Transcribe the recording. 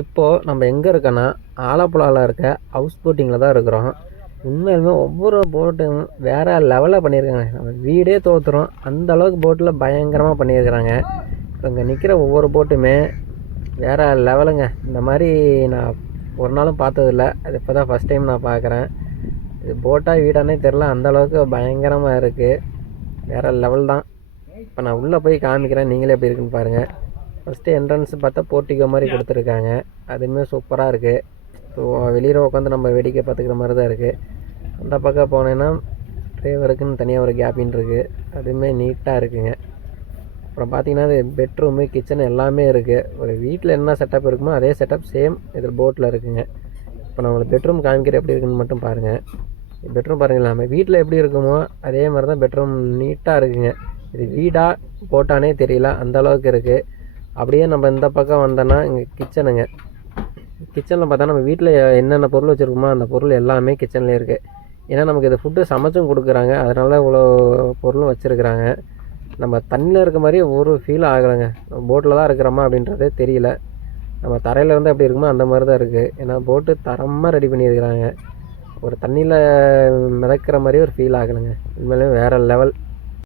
இப்போது நம்ம எங்கே இருக்கோன்னா ஆலப்புழாவில் இருக்க ஹவுஸ் போட்டிங்கில் தான் இருக்கிறோம். உண்மையிலுமே ஒவ்வொரு போட்டும் வேறு லெவலில் பண்ணியிருக்காங்க. நம்ம வீடே தோற்றுரும் அந்த அளவுக்கு போட்டில் பயங்கரமாக பண்ணியிருக்கிறாங்க. இப்போ இங்கே நிற்கிற ஒவ்வொரு போட்டுமே வேறு லெவலுங்க. இந்த மாதிரி நான் ஒரு நாளும் பார்த்ததில்ல. அது இப்போ தான் ஃபஸ்ட் டைம் நான் பார்க்குறேன். இது போட்டா வீடானே தெரில, அந்தளவுக்கு பயங்கரமாக இருக்குது. வேறு லெவல் தான். இப்போ நான் உள்ளே போய் காமிக்கிறேன், நீங்களே எப்படி இருக்குன்னு பாருங்கள். ஃபஸ்ட்டு என்ட்ரன்ஸ் பார்த்தா போர்ட்டிகோ மாதிரி கொடுத்துருக்காங்க. அதுவுமே சூப்பராக இருக்குது. ஸோ வெளியில் உட்காந்து நம்ம வேடிக்கை பார்த்துக்கிற மாதிரி தான் இருக்குது. அந்த பக்கம் போனேன்னா டிரைவருக்குன்னு தனியாக ஒரு கேபின் இருக்குது. அதுவுமே நீட்டாக இருக்குங்க. அப்புறம் பார்த்தீங்கன்னா அது பெட்ரூமு, கிச்சன் எல்லாமே இருக்குது. ஒரு வீட்டில் என்ன செட்டப் இருக்குமோ அதே செட்டப் சேம் இதில் போட்டில் இருக்குங்க. இப்போ நான் உங்களுக்கு பெட்ரூம் காமிக்கிற எப்படி இருக்குன்னு மட்டும் பாருங்கள். பெட்ரூம் பாருங்கள், நம்ம வீட்டில் எப்படி இருக்குமோ அதே மாதிரி தான் பெட்ரூம் நீட்டாக இருக்குங்க. இது வீடாக போட்டானே தெரியல, அந்தளவுக்கு இருக்குது. அப்படியே நம்ம இந்த பக்கம் வந்தோன்னா இங்கே கிச்சனுங்க. கிச்சனில் பார்த்தா நம்ம வீட்டில் என்னென்ன பொருள் வச்சுருக்கோமோ அந்த பொருள் எல்லாமே கிச்சன்லேயே இருக்குது. ஏன்னா நமக்கு இது ஃபுட்டு சமைச்சும் கொடுக்குறாங்க, அதனால இவ்வளோ பொருளும் வச்சுருக்குறாங்க. நம்ம தண்ணியில் இருக்க மாதிரி ஒரு ஃபீல் ஆகலைங்க. போட்டில் தான் இருக்கிறோமா அப்படின்றதே தெரியல. நம்ம தரையில் இருந்தால் எப்படி இருக்குமோ அந்த மாதிரி தான் இருக்குது. ஏன்னா போட்டு தரமாக ரெடி பண்ணியிருக்கிறாங்க. ஒரு தண்ணியில் மிதக்கிற மாதிரி ஒரு ஃபீல் ஆகலைங்க. உண்மையிலேயே வேறு லெவல்.